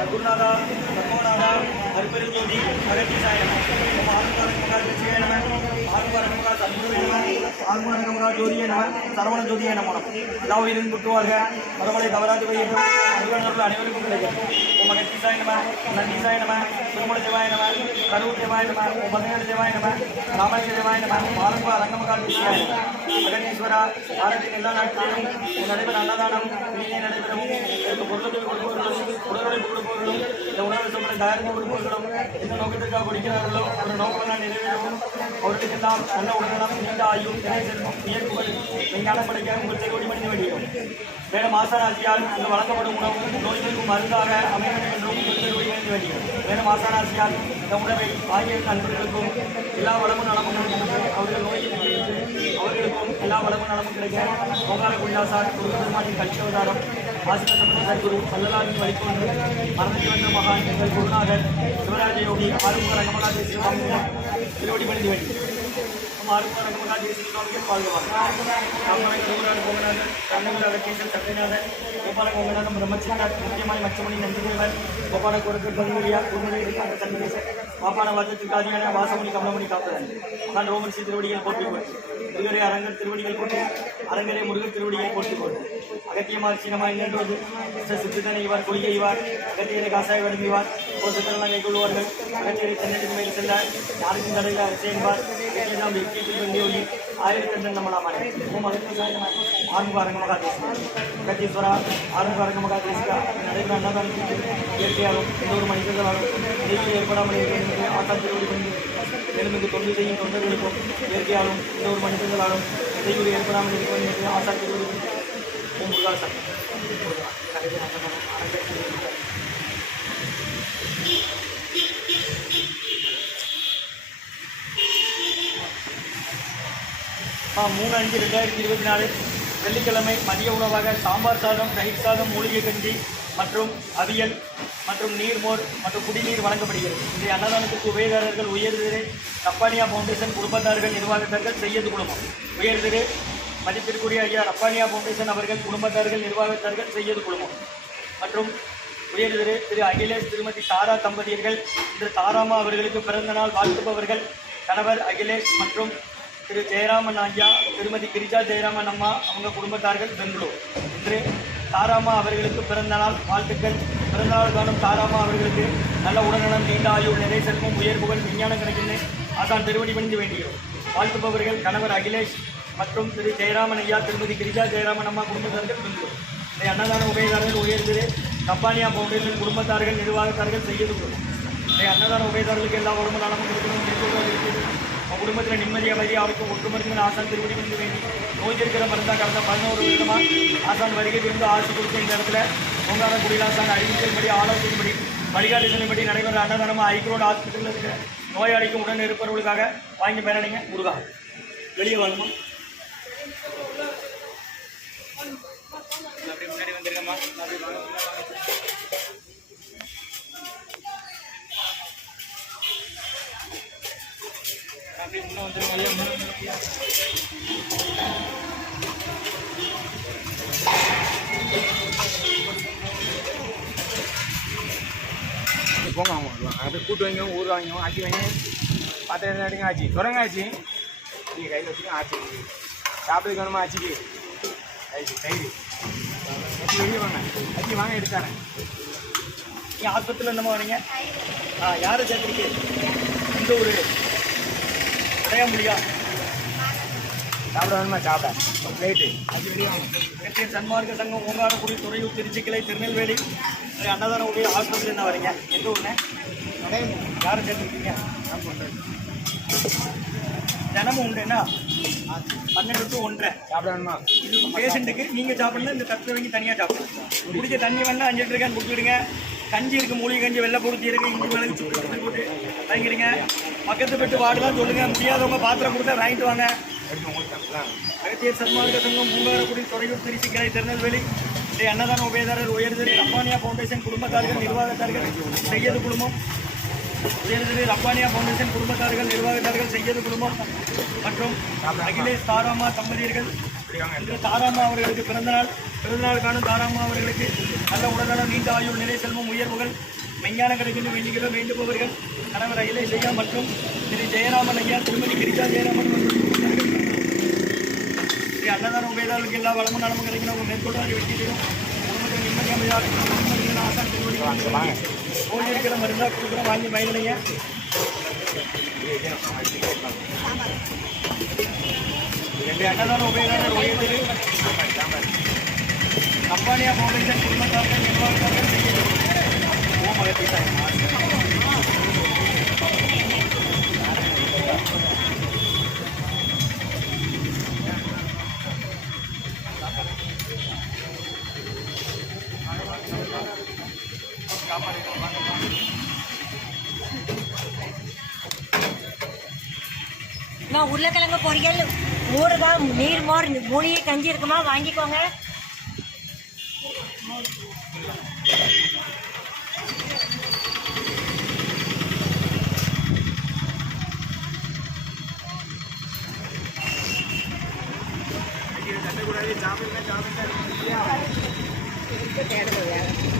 రఘునాథ రఘునాథ హరిపరిలోని ప్రగతి సాయన మహానుభారతంగా తీర్చివేయడమే మహానుభారతంగా సద్గురు சத்குருவே ஜோதியனா சரவண ஜோதிய மனம் எல்லா உயிரின் குட்டுவாக மதமலை தவறாது வையகம் அருவனர்கள் அனைவருக்கும் கிடைக்கும் ஓம் அகத்தீசாய நம நந்தீசாய நம திருமண தேவாய நம கரூர் தேவாய நம ஓம் பதினேழு தேவாய நம ராமாயண தேவாய நம ஆரம்ப ரங்கமகா திருச்சியாய நம பாரதின் எல்லா நாட்களிலும் நடைபெற அன்னதானம் இனிய நடைபெறும். இதற்கு பொருட்கள் கொடுப்பவர்களும் உடலுழைப்பு கொடுப்பவர்களும் இந்த உணவு சொல்ற தயாரிப்பு கொடுப்பவர்களும் எந்த நோக்கத்திற்காக குடிக்கிறார்களோ அந்த நோக்கம் நிறைவேறவும் அவர்களுக்கெல்லாம் நல்ல உடல்நலம் நீண்ட ஆயும் செல்வம் உயர்வுகள் விஞ்ஞானம் படைக்க உங்கள் திருவடி மனித வேண்டியும் மேலும் ஆசாராசியால் இங்கு வழங்கப்படும் உணவு நோய்களுக்கு மருந்தாக அமைய வேண்டும் என்றும் உங்கள் திருவடி மனித வேண்டியும் மேலும் ஆசாராசியால் இந்த உணவை ஆகிய நண்பர்களுக்கும் எல்லா வளமும் நலமும் அவர்கள் நோயில் அவர்களுக்கும் எல்லா வளமும் நலமும் கிடைக்க ஓங்கார குடிலாசார் குருபெருமானின் கட்சி அவதாரம் ஆசிரியர் சத்குரு வல்லலாரின் வழிகொண்டு மரணத்தை வந்த மகான் எங்கள் குருநாதர் சிவராஜ யோகி ஆறுமுக ரங்கமகா திருவடி மனித வேண்டி ஆறுமுக ரங்கமகா தேசிய சுவாமிகள் வாழ்வார் சத்யநாதன் கோபால மச்சமணி நந்திதேவர் கோபால கொடுக்கல் பதிவெளியா குருமலை இருக்காங்க சன்னிவேசன் பாப்பான வாதத்திற்கு ஆதியான வாசமணி கமலமணி காப்பதன் நான் ரோமன் ஸ்ரீ திருவடிகள் போற்றி போற்றி அரங்கர் திருவடிகள் போற்றி அரங்கரே முருகர் திருவடிகள் போற்றி அகத்தியமார் சீனமாய் நின்றது சித்திதனை இவார் கொள்கை இவார் அகத்தியரை காசாய் வழங்குவார் ஒரு சித்திரலாம் கைக்கொள்வார்கள் அகத்தியரை தென்னடிக்கு மேல் செல்ல யாருக்கும் ತೀರ್ಕೊಂಡು ಹೋಗಿ ಆಯುರ್ವೇದ ನಮ್ಮ ಓಂ ಅನುಕೂಲ ఆరుగు రంగమగా తీసుకున్నారు ప్రతి స్వర ఆరుగు రంగమగా తీసుకురా నరేంద్ర అన్నదానికి చేర్చేయాలి ఎవరు మన ఇంటి వాడు దేశం. ఏర్పడమని ఆటా తిరుగుతుంది ఎనిమిది తొమ్మిది ఈ తొమ్మిదిలకు చేర్చేయాలి மூணு அஞ்சு ரெண்டாயிரத்தி இருபத்தி நாலு. வெள்ளிக்கிழமை மதிய உணவாக சாம்பார் சாதம் தயிர் சாதம் மூலிகை கஞ்சி மற்றும் அவியல் மற்றும் நீர்மோர் மற்றும் குடிநீர் வழங்கப்படுகிறது. இன்றைய அன்னதானத்திற்கு உபயதாரர்கள் உயர்திரு ரப்பானியா ஃபவுண்டேஷன் குடும்பத்தார்கள் நிர்வாகத்தார்கள் செய்யது குழுமம். உயர்திரு மதிப்பிற்குரிய ஐயா ரப்பானியா ஃபவுண்டேஷன் அவர்கள் குடும்பத்தார்கள் நிர்வாகத்தார்கள் செய்யது குழுமம். மற்றும் உயர்திரு திரு அகிலேஷ் திருமதி தாரா தம்பதியர்கள் இன்று தாராமா அவர்களுக்கு பிறந்த நாள் வாழ்த்துபவர்கள் கணவர் அகிலேஷ் மற்றும் திரு ஜெயராமன் ஐயா திருமதி கிரிஜா ஜெயராமன் அம்மா அவங்க குடும்பத்தார்கள் பெங்களூர். இன்று தாராமா அவர்களுக்கு பிறந்த நாள் வாழ்த்துக்கள். பிறந்த நாள் காணும் தாராமா அவர்களுக்கு நல்ல உடல்நலம் நீண்ட ஆயுள் நிறை செல்வம் புகழ் விஞ்ஞானம் கிடைக்கின்ற அதான் திருவடி பணிந்து வேண்டுகிறோம் வாழ்த்துப்பவர்கள் கணவர் அகிலேஷ் மற்றும் திரு ஜெயராமன் ஐயா திருமதி கிரிஜா ஜெயராமன் அம்மா குடும்பத்தார்கள் பெங்களூர். இதை அன்னதான உபயதாரர்கள் உயர்ந்தது. கப்பானியா ஃபவுண்டேஷன் குடும்பத்தார்கள் நிர்வாகத்தார்கள் செய்யது இதை அன்னதான உபயதாரர்களுக்கு எல்லா உடம்பு நலமும் கொடுக்கணும் குடும்பத்தில் நிம்மதி அமைதி அவருக்கு ஒட்டுமருந்து ஆசான் திருவடி வந்து வேண்டி நோய் இருக்கிற மருந்தா கடந்த பதினோரு வருடமாக ஆசான் வருகை இருந்து ஆசி கொடுத்த இந்த இடத்துல ஓங்கார குடிலாசான் அறிவித்தல்படி ஆலோசனைப்படி வழிகாட்டுதலின்படி நடைபெற அன்னதானமாக ஐக்ரோட் ஹாஸ்பிட்டலில் இருக்கிற நோயாளிக்கும் உடன் இருப்பவர்களுக்காக வாங்கி பயனடைங்க. முருகா வெளியே வாங்கம்மா. அப்படியே முன்னாடி வந்துருக்கம்மா அப்படியே வந்துருங்க போங்க. அவங்க வருவாங்க அப்படியே கூட்டு வாங்கிவோம் ஊர் வாங்க ஆச்சி வாங்கி பார்த்து எடுங்க ஆச்சு தொடங்க ஆச்சு நீங்கள் கையில் வச்சுக்கோங்க ஆச்சு சாப்பிட்டு வேணுமா ஆச்சிக்கு ஆச்சி கைது ஆச்சி வெளியே வாங்க. ஆச்சி வாங்க எடுத்தாரேன் நீ ஆஸ்பத்திரியில் என்னமா வரீங்க? ஆ யாரை சேர்த்துருக்கு? இந்த ஒரு உடையாமொழியா சாப்பிட வேணுமா சாப்பிட. பிளேட்டு அகத்திய சன்மார்க்க சங்கம் ஓங்காரக்குடி துறையூர் திருச்சிக்கிளை திருநெல்வேலி. இந்த அன்னதான உடைய ஆஸ்பத்திரி என்ன வரீங்க? எந்த ஊர்னே யாரை சேர்த்துருக்கீங்க நான் பண்ணுறேன் தினமும் உண்டு என்ன பன்னெண்டு டு ஒன்றரை. சாப்பிட வேணுமா இது பேஷண்ட்டுக்கு நீங்கள் சாப்பிடணும் இந்த தட்டு வாங்கி தனியாக சாப்பிடணும். குடிக்க தண்ணி வேணா அஞ்சு லிட்டர் கேன் கொடுத்துடுங்க கஞ்சி இருக்கு மூலிகை கஞ்சி வெள்ளை பொருத்தி இருக்கு இஞ்சி மிளகு போட்டு வாங்கிடுங்க பக்கத்து பெட்டு வார்டுலாம் சொல்லுங்க முடியாதவங்க பாத்திரம் கொடுத்தா வாங்கிட்டு வாங்க. எடுத்து உங்களுக்கு சன்மார்க்க சங்கம் மூங்காரக்குடி துறையூர் திருச்சி கிளை திருநெல்வேலி. ஸ்ரீ அன்னதான உபயதாரர் உயர்திரு ரப்பானியா ஃபவுண்டேஷன் குடும்பத்தார்கள் நிர்வாகத்தார்கள் செய்யது குழுமம் உயர்திரு ரப்பானியா ஃபவுண்டேஷன் குடும்பத்தார்கள் நிர்வாகத்தார்கள் செய்யது குழுமம் மற்றும் அகிலேஷ் தாராமா தம்பதியர்கள். இன்று தாராமா அவர்களுக்கு பிறந்தநாள். பிறந்தநாள் காணும் தாராமா அவர்களுக்கு நல்ல உடல்நலம் நீண்ட ஆயுள் நிலை செல்வம் உயர்வுகள். மெஞ்ஞான கிடைக்கின்ற வேண்டிகளும் வேண்டுபவர்கள் கணவர் அகிலை செய்யா மற்றும் திரு ஜெயராமன் ஐயா திருமதி கிரிஜா ஜெயராமன் ஸ்ரீ அன்னதானம் உபயோகாளுக்கு எல்லா வளமும் நலமும் கிடைக்கணும் உங்கள் மேற்கொண்டு வெற்றி செய்யும் குடும்பத்தில் நிம்மதி அமைதியாக ஆசான் திருவடி வாங்க வாங்க இருக்கிற மருந்தா கொடுக்குறோம். வாங்கி பயனடைங்க அன்னதான உபயோகங்கள் உயர்ந்தது. கம்பானியா ஃபவுண்டேஷன் குடும்பத்தார்கள் நிர்வாகத்தார்கள் நான் உருளைக்கிழங்கு பொரியல் ஊறுகாய் நீர் மோர் மூலிகை கஞ்சி இருக்குமா? வாங்கிக்கோங்க. ਚਾਹ ਮਿਲਦਾ ਚਾਹ ਮਿਲਦਾ